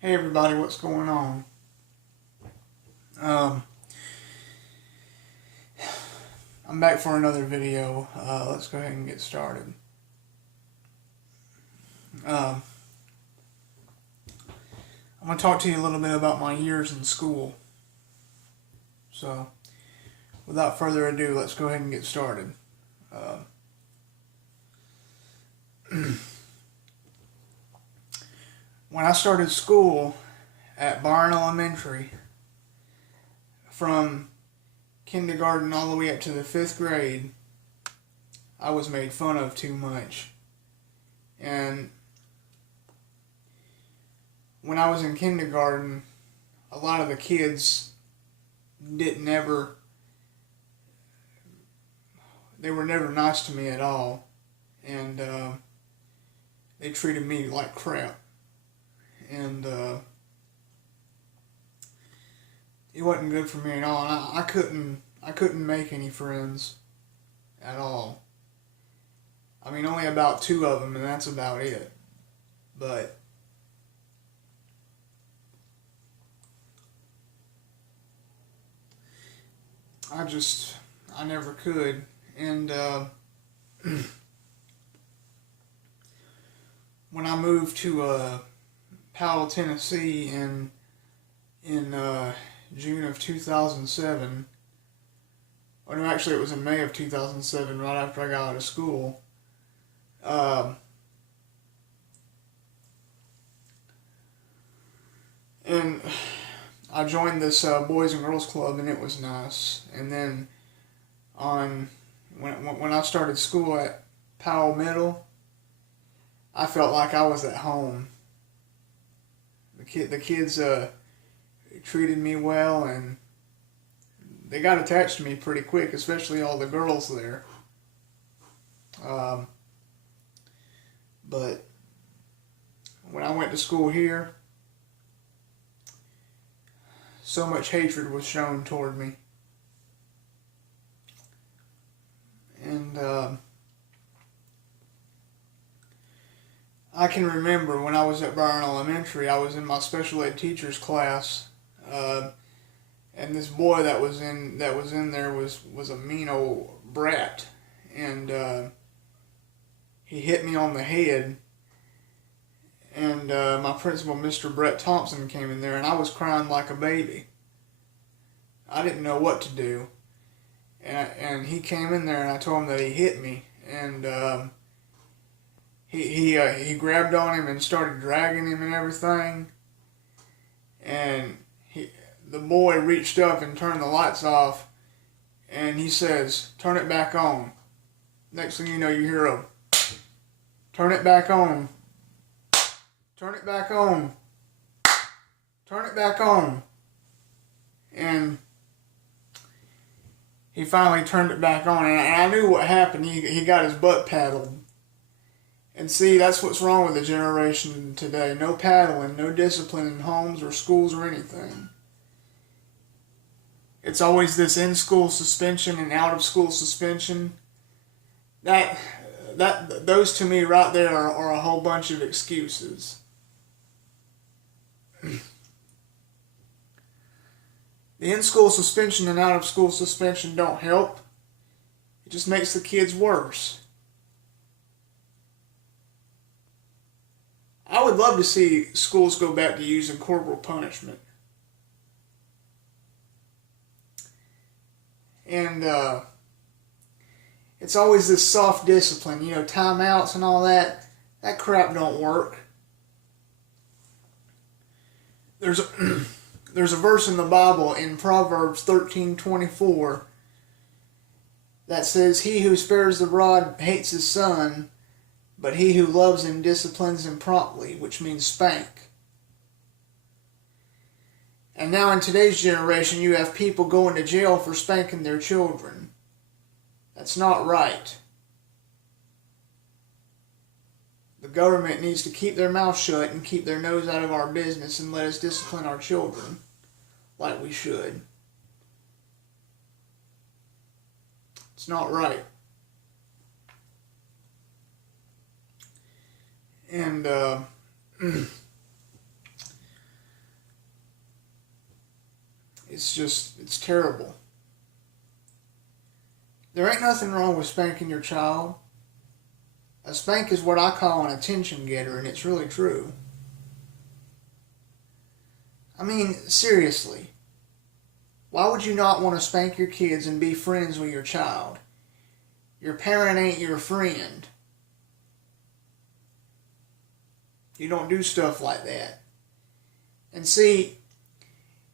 Hey everybody, what's going on? Um, I'm back for another video. Let's go ahead and get started. Um, I'm going to talk to you a little bit about my years in school. So, without further ado, let's go ahead and get started. Uh, when I started school at Barn Elementary, from kindergarten all the way up to the 5th grade, I was made fun of too much. And when I was in kindergarten, a lot of the kids they were never nice to me at all. And they treated me like crap. And it wasn't good for me at all. And I couldn't make any friends at all. I mean, only about 2 of them, and that's about it. But I never could. And when I moved to Powell, Tennessee in June of 2007, or no, actually it was in May of 2007, right after I got out of school. And I joined this Boys and Girls Club, and it was nice. And then when I started school at Powell Middle, I felt like I was at home. The kids treated me well, and they got attached to me pretty quick, especially all the girls there. But when I went to school here, so much hatred was shown toward me. And I can remember when I was at Byron Elementary, I was in my special ed teacher's class, and this boy that was in there was a mean old brat, and he hit me on the head. And my principal, Mr. Brett Thompson, came in there, and I was crying like a baby. I didn't know what to do. And he came in there, and I told him that he hit me. And he grabbed on him and started dragging him and everything. And the boy reached up and turned the lights off, and he says, "Turn it back on." Next thing you know, you hear a, "Turn it back on. Turn it back on. Turn it back on." And he finally turned it back on, and I knew what happened. He got his butt paddled. And see, that's what's wrong with the generation today. No paddling, no discipline in homes or schools or anything. It's always this in-school suspension and out-of-school suspension. Those to me right there are a whole bunch of excuses. The in-school suspension and out-of-school suspension don't help. It just makes the kids worse. I would love to see schools go back to using corporal punishment. And it's always this soft discipline, timeouts and all that. That crap don't work. There's a verse in the Bible in Proverbs 13:24 that says, "He who spares the rod hates his son, but he who loves him disciplines him promptly," which means spank. And now in today's generation, you have people going to jail for spanking their children. That's not right. The government needs to keep their mouth shut and keep their nose out of our business and let us discipline our children like we should. It's not right. And it's terrible. There ain't nothing wrong with spanking your child. A spank is what I call an attention getter, and it's really true. I mean, seriously. Why would you not want to spank your kids and be friends with your child? Your parent ain't your friend. You don't do stuff like that. And see,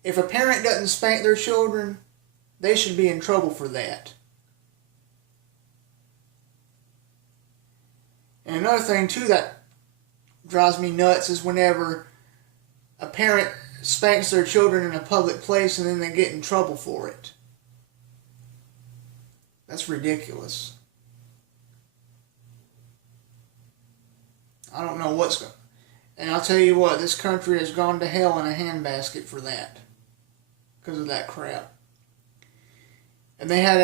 if a parent doesn't spank their children, they should be in trouble for that. And another thing, too, that drives me nuts is whenever a parent spanks their children in a public place and then they get in trouble for it. That's ridiculous. I don't know what's going on. And I'll tell you what, this country has gone to hell in a handbasket for that. Because of that crap. And they had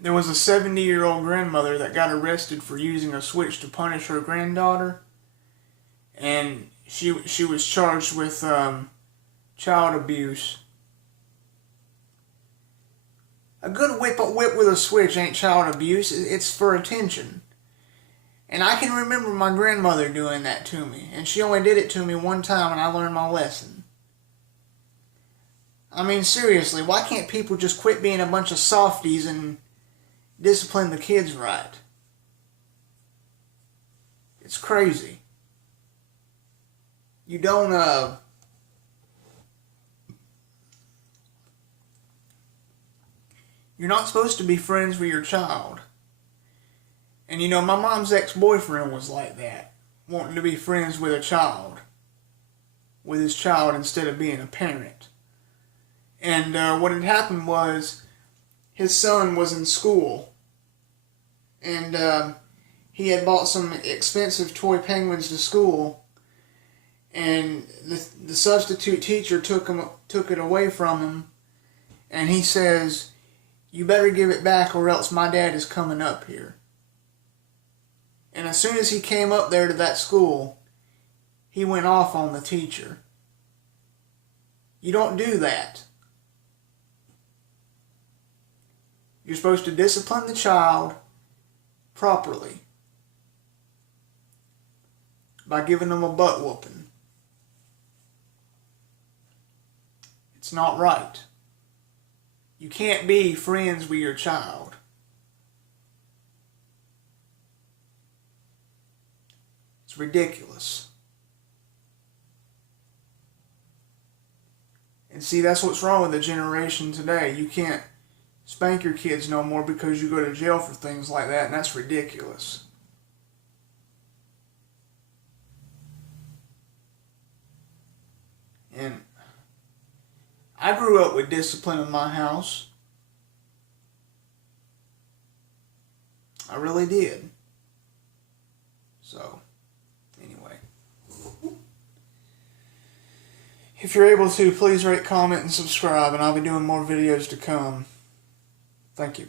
there was a 70-year-old grandmother that got arrested for using a switch to punish her granddaughter. And she was charged with child abuse. A good whip with a switch ain't child abuse. It's for attention. And I can remember my grandmother doing that to me. And she only did it to me one time and I learned my lesson. I mean, seriously, why can't people just quit being a bunch of softies and discipline the kids right? It's crazy. You don't, you're not supposed to be friends with your child. And you know, my mom's ex-boyfriend was like that, wanting to be friends with a child, with his child instead of being a parent. And what had happened was, his son was in school, and he had bought some expensive toy penguins to school, and the substitute teacher took it away from him, and he says, "You better give it back or else my dad is coming up here." And as soon as he came up there to that school, he went off on the teacher. You don't do that. You're supposed to discipline the child properly by giving them a butt whooping. It's not right. You can't be friends with your child. It's ridiculous. And see, that's what's wrong with the generation today. You can't spank your kids no more because you go to jail for things like that, and that's ridiculous. And I grew up with discipline in my house. I really did. So, anyway. If you're able to, please rate, comment, and subscribe, and I'll be doing more videos to come. Thank you.